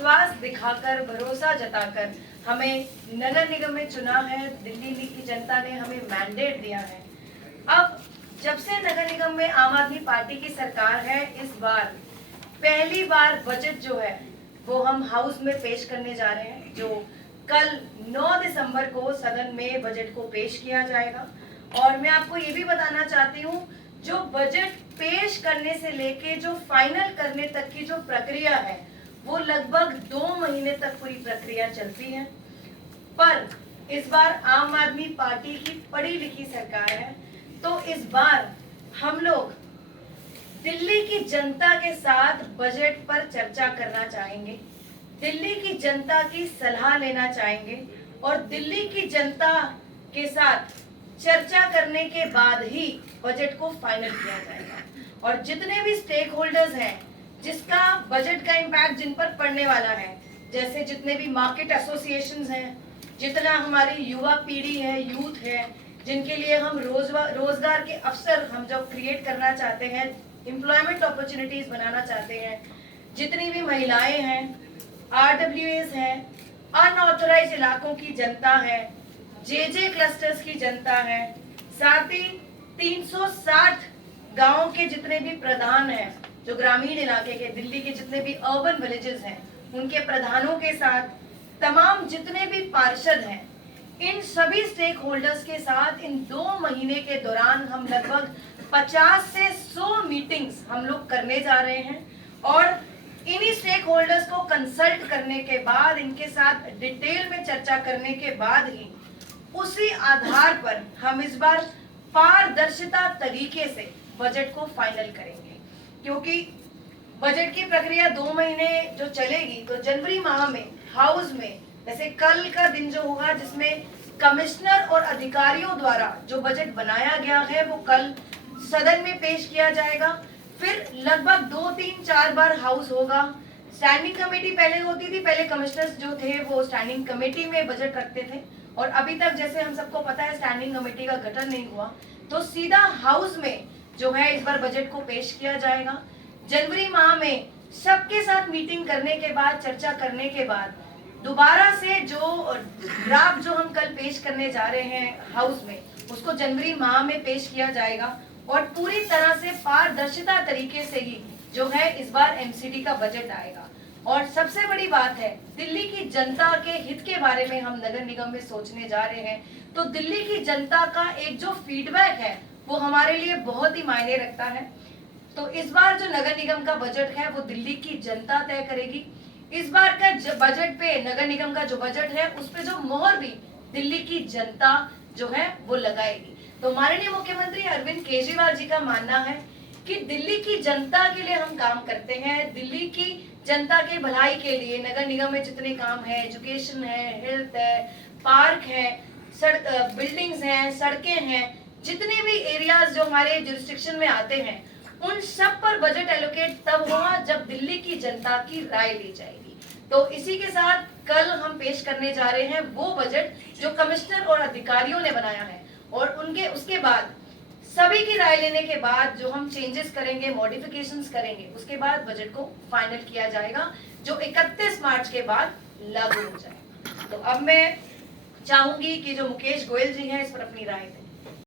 विश्वास दिखाकर, भरोसा जताकर हमें नगर निगम में चुना है, दिल्ली की जनता ने हमें मैंडेट दिया है। अब जब से नगर निगम में आम आदमी पार्टी की सरकार है, इस बार पहली बार बजट जो है वो हम हाउस में पेश करने जा रहे हैं, जो कल 9 दिसंबर को सदन में बजट को पेश किया जाएगा। और मैं आपको ये भी बताना चाहती हूँ, जो बजट पेश करने से लेके जो फाइनल करने तक की जो प्रक्रिया है वो लगभग 2 महीने तक पूरी प्रक्रिया चलती है। पर इस बार आम आदमी पार्टी की पढ़ी लिखी सरकार है, तो इस बार हम लोग दिल्ली की जनता के साथ बजट पर चर्चा करना चाहेंगे, दिल्ली की जनता की सलाह लेना चाहेंगे और दिल्ली की जनता के साथ चर्चा करने के बाद ही बजट को फाइनल किया जाएगा। और जितने भी स्टेक होल्डर्स हैं जिसका बजट का इम्पैक्ट जिन पर पड़ने वाला है, जैसे जितने भी मार्केट एसोसिएशंस हैं, जितना हमारी युवा पीढ़ी है, यूथ है, जिनके लिए हम रोजगार के अवसर हम जब क्रिएट करना चाहते हैं, एम्प्लॉयमेंट अपॉर्चुनिटीज बनाना चाहते हैं, जितनी भी महिलाएं हैं, RWAs हैं, अनऑथराइज इलाकों की जनता है, JJ क्लस्टर्स की जनता है, साथ ही 360 गांव के जितने भी प्रधान हैं जो ग्रामीण इलाके के, दिल्ली के जितने भी अर्बन विलेजेस हैं उनके प्रधानों के साथ, तमाम जितने भी पार्षद हैं, इन सभी स्टेक होल्डर्स के साथ इन 2 महीने के दौरान हम लगभग 50 से 100 मीटिंग्स हम लोग करने जा रहे हैं। और इन्हीं स्टेक होल्डर्स को कंसल्ट करने के बाद, इनके साथ डिटेल में चर्चा करने के बाद ही उसी आधार पर हम इस बार पारदर्शिता तरीके से बजट को फाइनल करेंगे। क्योंकि बजट की प्रक्रिया 2 महीने जो चलेगी, तो जनवरी माह में हाउस में, जैसे कल का दिन जो होगा जिसमें कमिश्नर और अधिकारियों द्वारा जो बजट बनाया गया है वो कल सदन में पेश किया जाएगा। फिर लगभग 2, 3, 4 बार हाउस होगा। स्टैंडिंग कमेटी पहले होती थी, पहले कमिश्नर्स जो थे वो स्टैंडिंग कमेटी में बजट रखते थे, और अभी तक जैसे हम सबको पता है स्टैंडिंग कमेटी का गठन नहीं हुआ, तो सीधा हाउस में जो है इस बार बजट को पेश किया जाएगा। जनवरी माह में सबके साथ मीटिंग करने के बाद, चर्चा करने के बाद दोबारा से जो ड्राफ्ट जो हम कल पेश करने जा रहे हैं हाउस में, उसको जनवरी माह में पेश किया जाएगा। और पूरी तरह से पारदर्शिता तरीके से ही जो है इस बार MCD का बजट आएगा। और सबसे बड़ी बात है, दिल्ली की जनता के हित के बारे में हम नगर निगम में सोचने जा रहे हैं, तो दिल्ली की जनता का एक जो फीडबैक है वो हमारे लिए बहुत ही मायने रखता है। तो इस बार जो नगर निगम का बजट है वो दिल्ली की जनता तय करेगी। इस बार का बजट पे, नगर निगम का जो बजट है उस पे जो मोहर भी दिल्ली की जनता जो है वो लगाएगी। तो माननीय मुख्यमंत्री अरविंद केजरीवाल जी का मानना है कि दिल्ली की जनता के लिए हम काम करते हैं, दिल्ली की जनता के भलाई के लिए नगर निगम में जितने काम है, एजुकेशन है, हेल्थ है, पार्क है, बिल्डिंग्स हैं, सड़कें हैं, जितने भी एरियाज जो हमारे जुरिस्डिक्शन में आते हैं, उन सब पर बजट एलोकेट तब होगा जब दिल्ली की जनता की राय ली जाएगी। तो इसी के साथ कल हम पेश करने जा रहे हैं वो बजट जो कमिश्नर और अधिकारियों ने बनाया है, और उसके बाद सभी की राय लेने के बाद जो हम चेंजेस करेंगे, मॉडिफिकेशंस करेंगे, उसके बाद बजट को फाइनल किया जाएगा, जो 31 मार्च के बाद लागू हो जाएगा। तो अब मैं चाहूंगी कि जो मुकेश गोयल जी हैं इस पर अपनी राय दें।